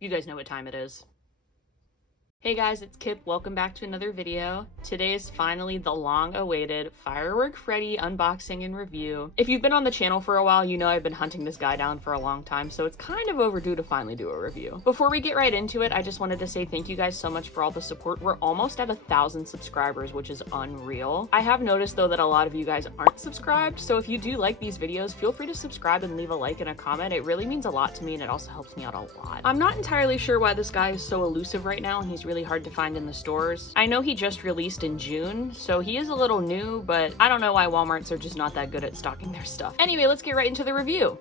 You guys know what time it is. Hey guys, it's Kip. Welcome back to another video. Today is finally the long-awaited Firework Freddy unboxing and review. If you've been on the channel for a while, you know I've been hunting this guy down for a long time, so it's kind of overdue to finally do a review. Before we get right into it, I just wanted to say thank you guys so much for all the support. We're almost at 1,000 subscribers, which is unreal. I have noticed though that a lot of you guys aren't subscribed, so if you do like these videos, feel free to subscribe and leave a like and a comment. It really means a lot to me, and it also helps me out a lot. I'm not entirely sure why this guy is so elusive right now, and he's really hard to find in the stores. I know he just released in June, so he is a little new, but I don't know why Walmarts are just not that good at stocking their stuff. Anyway, let's get right into the review.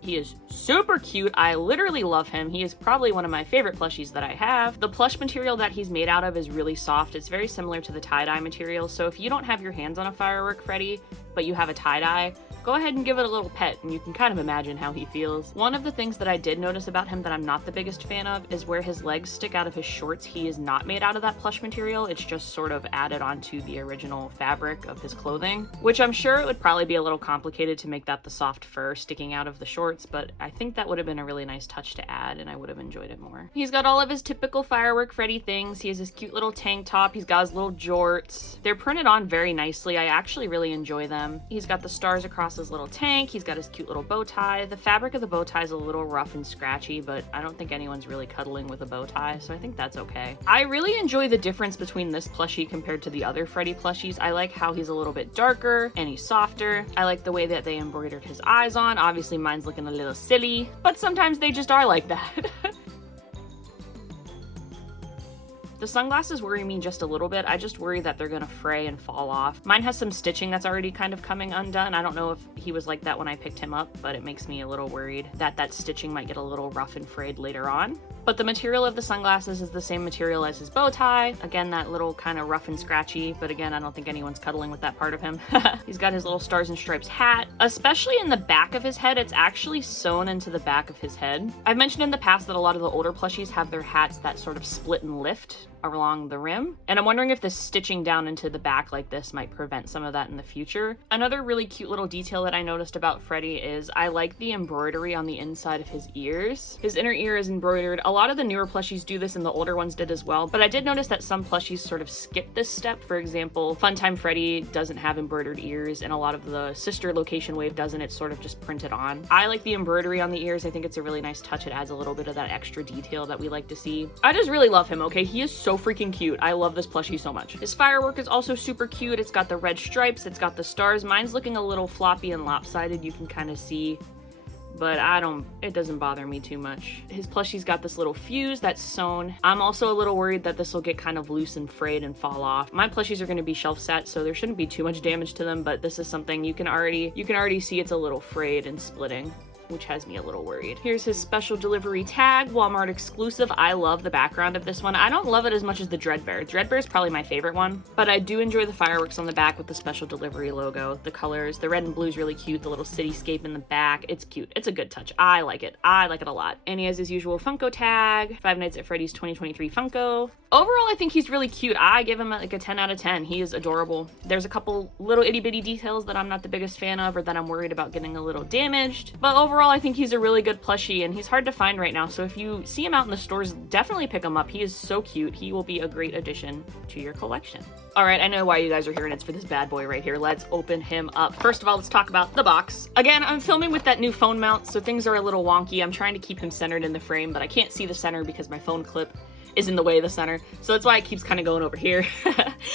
He is super cute. I literally love him. He is probably one of my favorite plushies that I have. The plush material that he's made out of is really soft. It's very similar to the tie-dye material, so if you don't have your hands on a Firework Freddy, but you have a tie-dye, go ahead and give it a little pet, and you can kind of imagine how he feels. One of the things that I did notice about him that I'm not the biggest fan of is where his legs stick out of his shorts. He is not made out of that plush material. It's just sort of added onto the original fabric of his clothing, which I'm sure it would probably be a little complicated to make that the soft fur sticking out of the shorts, but I think that would have been a really nice touch to add, and I would have enjoyed it more. He's got all of his typical Firework Freddy things. He has his cute little tank top. He's got his little jorts. They're printed on very nicely. I actually really enjoy them. He's got the stars across his little tank. He's got his cute little bow tie. The fabric of the bow tie is a little rough and scratchy, but I don't think anyone's really cuddling with a bow tie, so I think that's okay. I really enjoy the difference between this plushie compared to the other Freddy plushies. I like how he's a little bit darker and he's softer. I like the way that they embroidered his eyes on. Obviously mine's looking a little silly, but sometimes they just are like that. The sunglasses worry me just a little bit. I just worry that they're gonna fray and fall off. Mine has some stitching that's already kind of coming undone. I don't know if he was like that when I picked him up, but it makes me a little worried that that stitching might get a little rough and frayed later on. But the material of the sunglasses is the same material as his bow tie. Again, that little kind of rough and scratchy, but again, I don't think anyone's cuddling with that part of him. He's got his little stars and stripes hat. Especially in the back of his head, it's actually sewn into the back of his head. I've mentioned in the past that a lot of the older plushies have their hats that sort of split and lift along the rim, and I'm wondering if the stitching down into the back like this might prevent some of that in the future. Another really cute little detail that I noticed about Freddy is I like the embroidery on the inside of his ears. His inner ear is embroidered. A lot of the newer plushies do this, and the older ones did as well, but I did notice that some plushies sort of skip this step. For example, Funtime Freddy doesn't have embroidered ears, and a lot of the sister Location Wave doesn't. It's sort of just printed on. I like the embroidery on the ears. I think it's a really nice touch. It adds a little bit of that extra detail that we like to see. I just really love him, okay? He is so freaking cute. I love this plushie so much. His firework is also super cute. It's got the red stripes. It's got the stars. Mine's looking a little floppy and lopsided. You can kind of see, but it doesn't bother me too much. His plushie's got this little fuse that's sewn. I'm also a little worried that this will get kind of loose and frayed and fall off. My plushies are going to be shelf set, so there shouldn't be too much damage to them, but this is something you can already see it's a little frayed and splitting, which has me a little worried. Here's his special delivery tag, Walmart exclusive. I love the background of this one. I don't love it as much as the Dreadbear. Dreadbear is probably my favorite one, but I do enjoy the fireworks on the back with the special delivery logo. The colors, the red and blue is really cute. The little cityscape in the back, it's cute. It's a good touch. I like it. I like it a lot. And he has his usual Funko tag, Five Nights at Freddy's 2023 Funko. Overall, I think he's really cute. I give him like a 10 out of 10. He is adorable. There's a couple little itty bitty details that I'm not the biggest fan of, or that I'm worried about getting a little damaged, but overall, I think he's a really good plushie, and he's hard to find right now, so if you see him out in the stores, definitely pick him up. He is so cute. He will be a great addition to your collection. All right, I know why you guys are here, and it's for this bad boy right here. Let's open him up. First of all, let's talk about the box. Again, I'm filming with that new phone mount, so things are a little wonky. I'm trying to keep him centered in the frame, but I can't see the center because my phone clip is in the way of the center, so that's why it keeps kind of going over here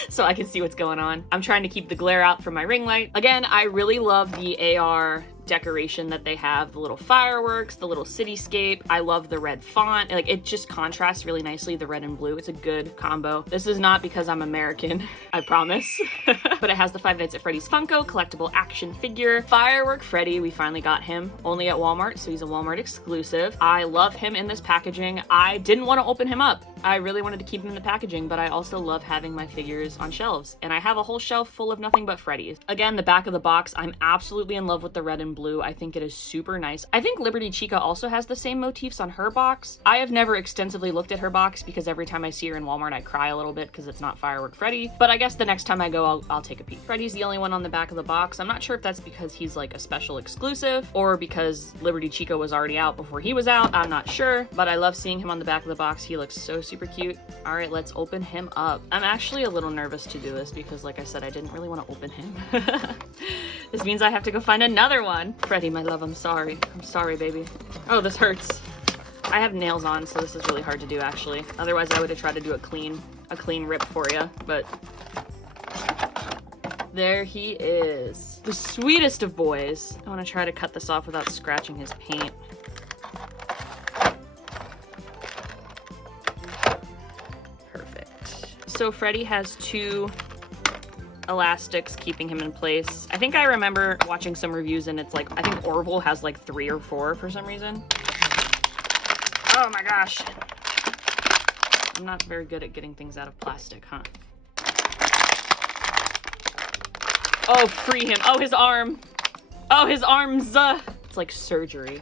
so I can see what's going on. I'm trying to keep the glare out from my ring light. Again, I really love the AR decoration that they have, the little fireworks, the little cityscape. I love the red font. Like, it just contrasts really nicely, the red and blue. It's a good combo. This is not because I'm American, I promise. But it has the Five Nights at Freddy's Funko collectible action figure. Firework Freddy, we finally got him only at Walmart, so he's a Walmart exclusive. I love him in this packaging. I didn't want to open him up. I really wanted to keep him in the packaging, but I also love having my figures on shelves, and I have a whole shelf full of nothing but Freddy's. Again, the back of the box, I'm absolutely in love with the red and blue. I think it is super nice. I think Liberty Chica also has the same motifs on her box. I have never extensively looked at her box because every time I see her in Walmart, I cry a little bit because it's not Firework Freddy. But I guess the next time I go, I'll take a peek. Freddy's the only one on the back of the box. I'm not sure if that's because he's like a special exclusive or because Liberty Chica was already out before he was out. I'm not sure, but I love seeing him on the back of the box. He looks so super cute. All right, let's open him up. I'm actually a little nervous to do this because, like I said, I didn't really want to open him. This means I have to go find another one. Freddy, my love, I'm sorry. I'm sorry, baby. Oh, this hurts. I have nails on, so this is really hard to do, actually. Otherwise, I would have tried to do a clean rip for you, but there he is. The sweetest of boys. I want to try to cut this off without scratching his paint. Perfect. So Freddy has 2 elastics keeping him in place. I think I remember watching some reviews and it's like, I think Orville has like 3 or 4 for some reason. Oh my gosh. I'm not very good at getting things out of plastic, huh? Oh, free him. Oh, his arm. Oh, his arms. It's like surgery.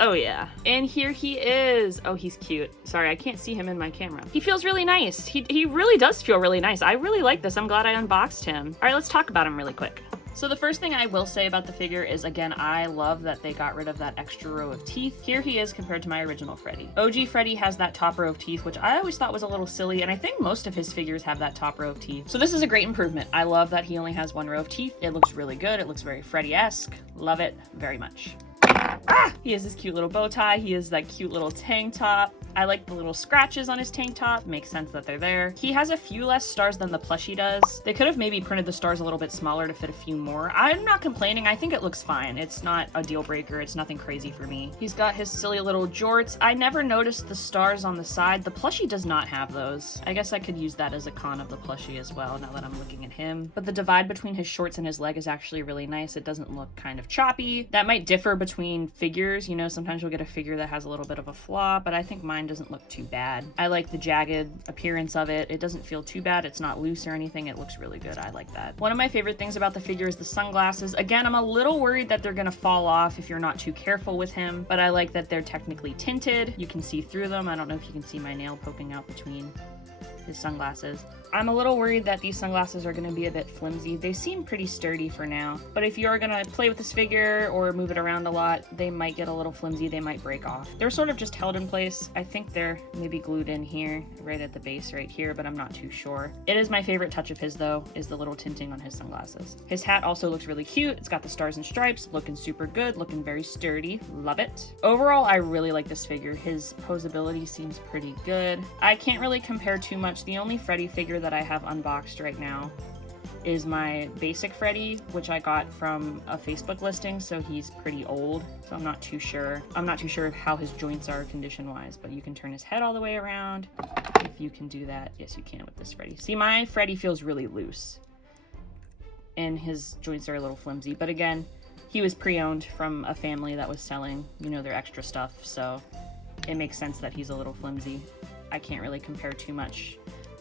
Oh yeah. And here he is. Oh, he's cute. Sorry, I can't see him in my camera. He feels really nice. He really does feel really nice. I really like this. I'm glad I unboxed him. All right, let's talk about him really quick. So the first thing I will say about the figure is, again, I love that they got rid of that extra row of teeth. Here he is compared to my original Freddy. OG Freddy has that top row of teeth, which I always thought was a little silly, and I think most of his figures have that top row of teeth. So this is a great improvement. I love that he only has 1 row of teeth. It looks really good. It looks very Freddy-esque. Love it very much. Ah! He has this cute little bow tie. He has that cute little tank top. I like the little scratches on his tank top. Makes sense that they're there. He has a few less stars than the plushie does. They could have maybe printed the stars a little bit smaller to fit a few more. I'm not complaining. I think it looks fine. It's not a deal breaker. It's nothing crazy for me. He's got his silly little jorts. I never noticed the stars on the side. The plushie does not have those. I guess I could use that as a con of the plushie as well, now that I'm looking at him. But the divide between his shorts and his leg is actually really nice. It doesn't look kind of choppy. That might differ between figures. You know, sometimes you'll get a figure that has a little bit of a flaw, but I think mine doesn't look too bad. I like the jagged appearance of it. It doesn't feel too bad. It's not loose or anything. It looks really good. I like that. One of my favorite things about the figure is the sunglasses. Again, I'm a little worried that they're gonna fall off if you're not too careful with him, but I like that they're technically tinted. You can see through them. I don't know if you can see my nail poking out between his sunglasses. I'm a little worried that these sunglasses are going to be a bit flimsy. They seem pretty sturdy for now, but if you're going to play with this figure or move it around a lot, they might get a little flimsy. They might break off. They're sort of just held in place. I think they're maybe glued in here, right at the base right here, but I'm not too sure. It is my favorite touch of his, though, is the little tinting on his sunglasses. His hat also looks really cute. It's got the stars and stripes, looking super good, looking very sturdy. Love it. Overall, I really like this figure. His posability seems pretty good. I can't really compare too much. The only Freddy figure that I have unboxed right now is my basic Freddy, which I got from a Facebook listing, so he's pretty old, so I'm not too sure how his joints are condition wise, but you can turn his head all the way around if you can do that. Yes, you can with this Freddy. See, my Freddy feels really loose and his joints are a little flimsy, but again, he was pre-owned from a family that was selling, you know, their extra stuff, so it makes sense that he's a little flimsy. I can't really compare too much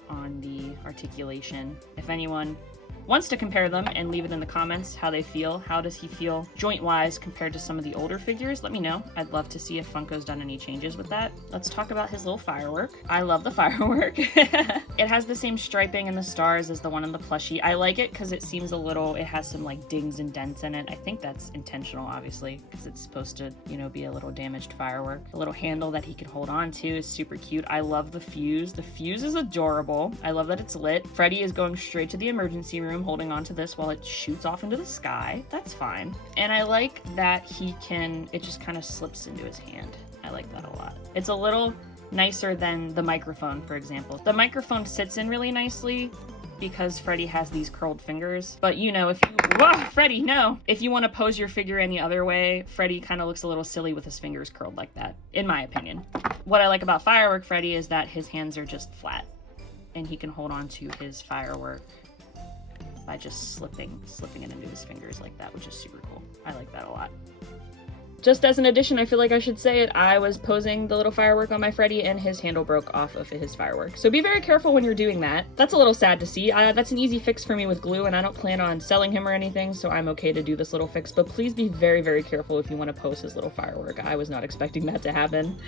on the articulation. If anyone wants to compare them and leave it in the comments how they feel. How does he feel joint-wise compared to some of the older figures? Let me know. I'd love to see if Funko's done any changes with that. Let's talk about his little firework. I love the firework. It has the same striping and the stars as the one in the plushie. I like it because it seems a little, it has some like dings and dents in it. I think that's intentional, obviously, because it's supposed to, you know, be a little damaged firework. A little handle that he can hold on to is super cute. I love the fuse. The fuse is adorable. I love that it's lit. Freddy is going straight to the emergency room, holding on to this while it shoots off into the sky. That's fine. And I like that it just kind of slips into his hand. I like that a lot. It's a little nicer than the microphone, for example. The microphone sits in really nicely because Freddy has these curled fingers. But you know, Freddy, no! If you want to pose your figure any other way, Freddy kind of looks a little silly with his fingers curled like that, in my opinion. What I like about Firework Freddy is that his hands are just flat and he can hold on to his firework by just slipping it into his fingers like that, which is super cool. I like that a lot. Just as an addition, I feel like I should say it, I was posing the little firework on my Freddy and his handle broke off of his firework. So be very careful when you're doing that. That's a little sad to see. That's an easy fix for me with glue, and I don't plan on selling him or anything, so I'm okay to do this little fix, but please be very, very careful if you want to post his little firework. I was not expecting that to happen.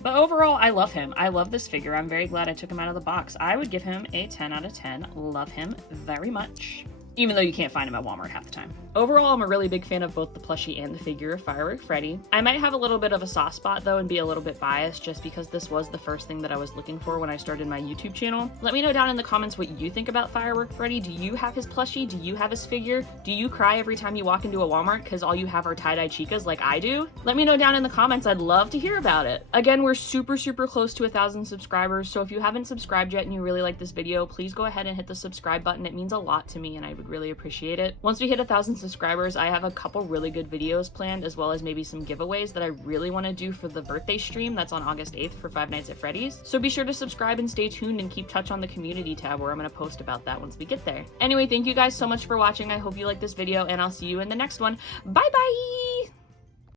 But overall, I love him. I love this figure. I'm very glad I took him out of the box. I would give him a 10 out of 10. Love him very much. Even though you can't find him at Walmart half the time. Overall, I'm a really big fan of both the plushie and the figure of Firework Freddy. I might have a little bit of a soft spot though and be a little bit biased just because this was the first thing that I was looking for when I started my YouTube channel. Let me know down in the comments what you think about Firework Freddy. Do you have his plushie? Do you have his figure? Do you cry every time you walk into a Walmart because all you have are tie-dye chicas like I do? Let me know down in the comments. I'd love to hear about it. Again, we're super close to 1,000 subscribers, so if you haven't subscribed yet and you really like this video, please go ahead and hit the subscribe button. It means a lot to me and I would really appreciate it. Once we hit 1,000 subscribers, I have a couple really good videos planned, as well as maybe some giveaways that I really want to do for the birthday stream that's on August 8th for Five Nights at Freddy's. So be sure to subscribe and stay tuned and keep touch on the community tab where I'm going to post about that once we get there. Anyway, thank you guys so much for watching. I hope you liked this video and I'll see you in the next one. Bye bye!